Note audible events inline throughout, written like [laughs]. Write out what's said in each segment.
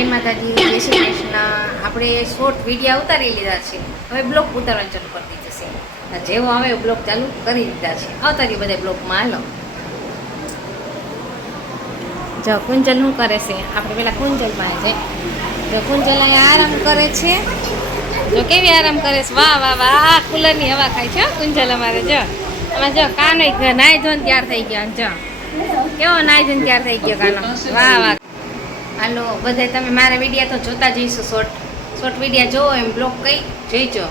જય માતાજી, જય શ્રી કૃષ્ણ. આપણે શોર્ટ વિડીયા ઉતારી લીધા છે. હવે બ્લોક ઉતારવાનું ચાલુ કરી દીધું છે. જેવો આવે બ્લોક ચાલુ કરી દીધા છે. અવતારી બધા બ્લોકમાં હાલો. જો કુંજલ શું કરે છે? આપણે પેલા કુંજલ પાસે છે જો કુંજલ અહીંયા આરામ કરે છે. જો કેવી આરામ કરે છે? વાહ વાહ વાહ. કુલરની હવા ખાય છે કુંજલ અમારે, જો. આમાં જો કાનો નાય ધોન તૈયાર થઈ ગયો જો. કેવો નાય ધોન તૈયાર થઈ ગયો કાનો? વાહ વાહ. હાલો બધે તમે મારા વિડીયા તો જોતા જઈશું શોર્ટ શોર્ટ વિડીયા જોવો એમ બ્લોગ કઈ જોઈજો.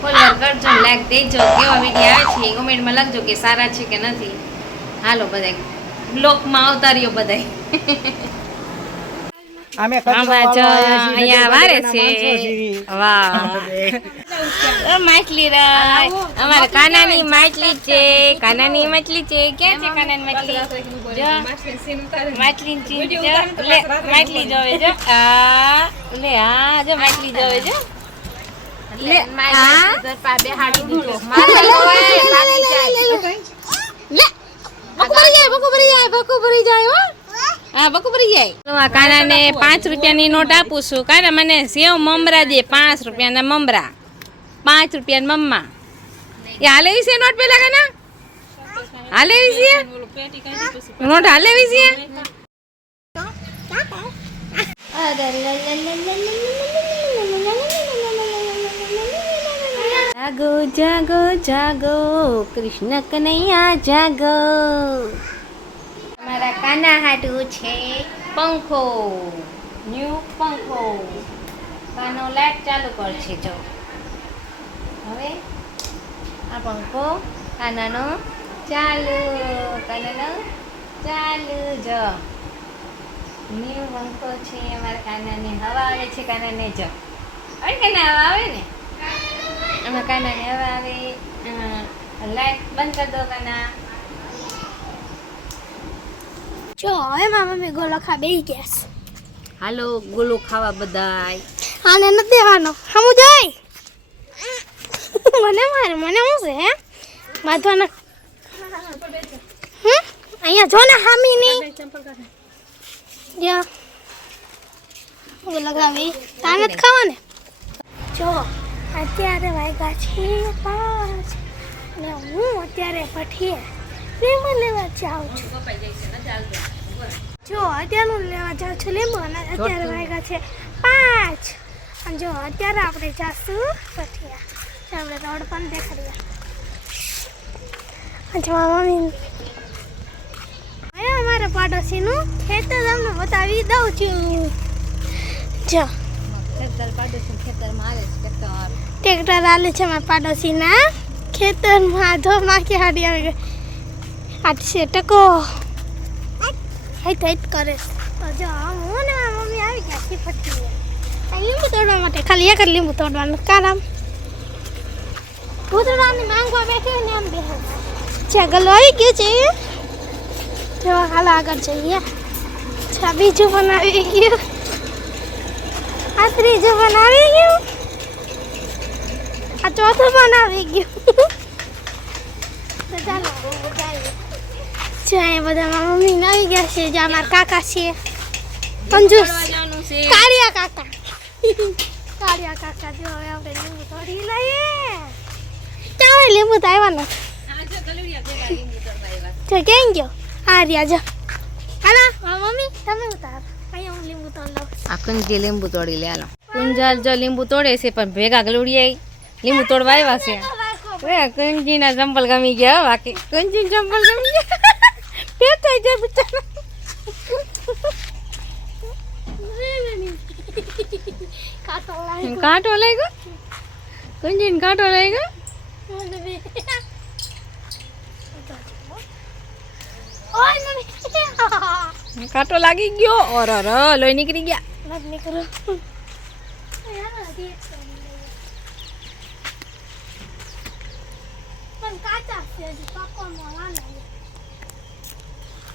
ફોલોવર કરજો લાઈક દેજો કેવા વિડીયા આવે છે એ કોમેન્ટમાં લખજો કે સારા છે કે નથી. હાલો બધા બ્લોકમાં આવતા રહ્યો બધા અમે અહીંયા વારે છે. વાહ. માછલી અમારે કાનાની માછલી છે કાનાની માછલી છે. ક્યાં છે કાનાની માછલી? જો. માછલી ચીજ જો લે માછલી જોવે જો. આ લે આ જો માટલી જોવે જો. લે આ. બેહાડી દીધો લે. બકુ ભરી જાય. લે ભરી જાય બકુ ભરી જાય હો. હા બકુ ભરી જાય. આ કાનાને પાંચ રૂપિયાની નોટ આપું છું. કાના મને સેવ મમરા દે પાંચ રૂપિયાના મમરા. પાંચ રૂપિયાના મમ્મા. એ હાલે છે નોટ પેલા કાના? હાલે નોટ હાલે જાગો જાગો જાગો, કૃષ્ણ કનૈયા જાગો. મારા કાના હાટું છે પંખો, ન્યૂ પંખો. કાનો લાઈટ ચાલુ કરશે જો. હવે આ પંખો, કાનાનો ચાલુ કાનાનો ચાલુ જો. ન્યૂ પંખો છે અમારા કાનાને હવા આવે છે કાનાને જો. કે હવા આવે ને? આમાં કાનાને હવા આવે. લાઈટ બંધ કરી દો કાના. જો હવે મારા મમ્મી ગોલો ખા બેહી ગયા છે. હાલો ગોલો ખાવા બધાય. હાને નથી દેવાનો. હમું જાય. મને મારે મને શું છે હે? માધવાના અહીંયા જો ને હામી ની. હું લગાવી. તાને જ ખાવા ને જો અત્યારે વાગ્યા છે પાંચ. ને હું અત્યારે પઠીએ લીંબુ લેવા જાઉં છું. જો અત્યારનું લેવા જાઉં છું લીંબુ અને અત્યારે વાગ્યા છે પાંચ. અને જો અત્યારે આપણે જાશું પઠીયા આપણે રોડ પણ દેખાડીએ. જો મમ્મી પાડોશીનું ખેતર તમને બતાવી દઉં છું. જો. ટ્રેક્ટર આલે છે મારા પાડોશીના. ખેતરમાં ધો માખી હાડી આવી. ગઈ આઠસે ટકો. હાઈ થઈ કરે તો જો હું ને મારા મમ્મી આવી ગયા છે ફટી આ લીંબુ તોડવા માટે. ખાલી એક જ લીંબુ તોડવાનું. કારણ ભૂતરાની માંગવા બેઠી ને આમ બેહે. જગલ ગલો આવી ગયું છે જો હાલ આગળ જઈએ. અચ્છા બીજું આવી ગયું. આ ત્રીજું બનાવી ગયું. આ ચોથું બનાવી ગયું. જો અહીંયા બધા મારા મમ્મી ને આવી ગયા છે જે અમારા કાકા છે. કંજૂસ કાળિયા કાકા. કાળિયા કાકા જો હવે આપણે લીંબુ તોડી લઈએ. ક્યાં લીંબુ તો આવ્યા નથી. કેમ ગયો? આ રહ્યા જો. હાલો. મમ્મી તમે ઉતારો. અહીંયા હું લીંબુ તોડ લઉં આ કુંજી લીંબુ તોડી લે હાલો. કુંજલ જો લીંબુ તોડે છે પણ ભેગા ગલુડિયા લીંબુ તોડવા આવ્યા છે. એ કુંજીના ચંપલ ગમી ગયા બાકી. કુંજી ચંપલ ગમી ગયા. [laughs] ફેંકાઈ જાય બિચારા. [laughs] કાંટો લાગ્યો. લઈ ગયો કુંજીને કાંટો લઈ ગયો મને બી. ઓય મમ્મી કાંટો લાગી ગયો. ઓર ઓર લોહી નીકળી ગયા.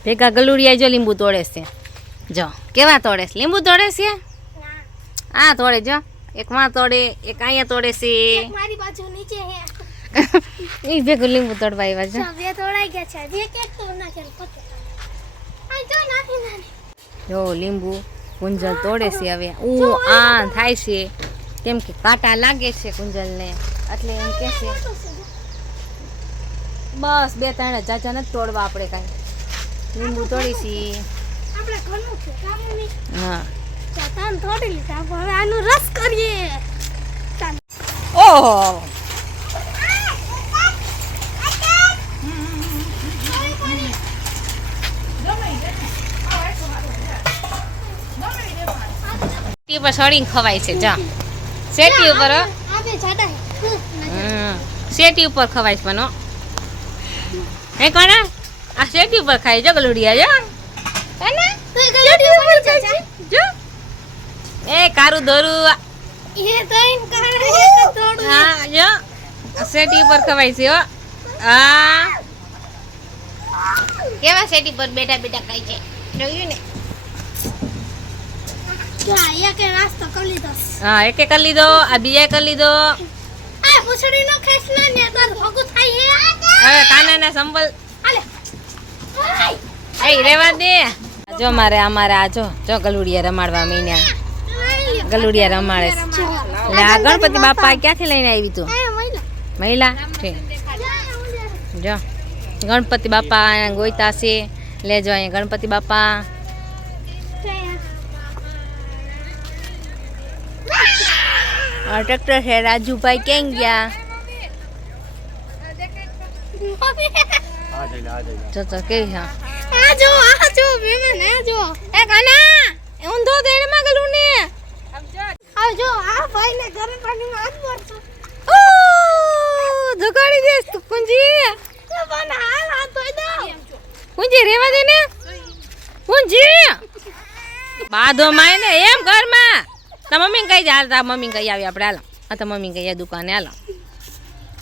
ભેગા ગલુડિયા જો લીંબુ તોડે છે. જો કેવા તોડે છે? લીંબુ તોડે છે. આ તોડે જો. એક માં તોડે એક અહીંયા તોડે છે. મારી બાજુ નીચે હે એ [laughs] ભેગું લીંબુ તોડવા આવ્યા છે. બે તોડાઈ ગયા છે. બે કેક તો ના જો લીંબુ કુંજલ તોડે છે હવે. ઊ આ થાય છે. કેમ કે કાંટા લાગે છે કુંજલને એટલે એમ કે છે બસ બે ત્રણ જાજા નથી તોડવા આપણે કાંઈ. લીંબુ તોડીશી આપણે છે હા. તોડી લીધા હવે આનો રસ કરીએ. ઓહો. શેટી ઉપર સળીને ખવાય છે જા. શેટી ઉપર. શેટી ઉપર ખવાય છે પણ હે. કોણ આ શેટી ઉપર ખાય જો. ગલુડિયા જો. એ કારું દોરું હા જો. શેટી ઉપર ખવાય છે હો. હા. કેવા શેટી પર બેઠા બેઠા ખાય છે? જોયું ને જા એક નાસ્તો કરી લીધો હા એક એક કરી લીધો. આ બીજા કરી લીધો. હવે કાનાના સંભળ એ રેવા દે. જો મારે અમારે આ જો જો ગલુડિયા રમાડવા મીન્યા. ગલુડિયા રમાડે એટલે આ ગણપતિ બાપા ક્યાંથી લઈને આવી તું? મહિલા. જો ગણપતિ બાપા ગોઈતા છે. લેજો અહીંયા ગણપતિ બાપા. ટ્રેક્ટર છે રાજુભાઈ કેમ ગયા? જો તો કેવી હા. આ જો આ જો બેન આ જો. એ કાના ઊંધો દેડમાં ગલું ને. આ જો આ ભાઈ ને ગરમ પાણીમાં હાથ મારતો ઓ જગાડી દેસ તું કુંજી. હાલ દો. કુંજી રેવા દે ને. કુંજી. બાધો માય ને એમ ઘરમાં. તા મમ્મી કઈ જાય તા મમ્મી કઈ આવી આપણે હાલો. આ તો મમ્મી કઈ દુકાને હાલો.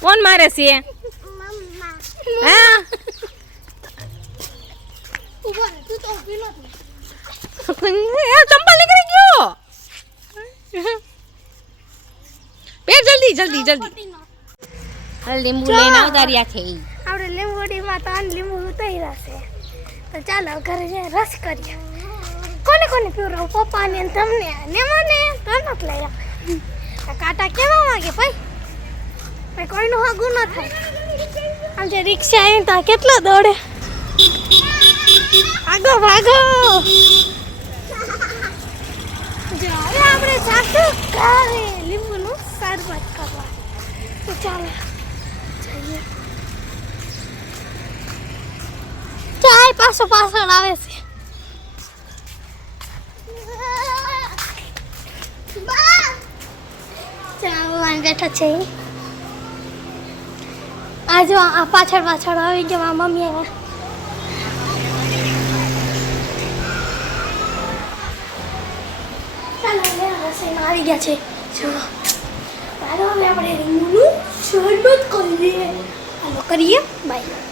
કોણ મારે છે? હા? તું તો ચંપલ નીકળી ગયો. જલ્દી જલ્દી જલ્દી. લીંબુ લઈને આવતા રહ્યા છે. આપણે લીંબુડીમાં ત્રણ લીંબુ ઉતાર્યા છે. તો ચાલો ઘરે રસ કરીએ. કોને પીવડાવું પપ્પાને ને તમને ને મને તો નથી લઈ. આ કાંટા કેવા વાગે ભાઈ? ભાઈ, કોઈનું હગું ન થાય. આમ જે રિક્ષા આવી તો કેટલો દોડે? ભાગો ભાગો. જો, હવે આપણે જાશું ઘરે લીંબુનું શરબત કરવા. તો ચાલો, જઈએ. ચાય પાછો પાછળ આવે છે. ચાલો બેઠા છે. આ આ પાછળ પાછળ આવી ગયો મારા મમ્મી રસોઈમાં આવી ગયા છે. જો, ચાલો, હવે આપણે રીંગનું શરબત કરીએ હાલો કરીએ. બાય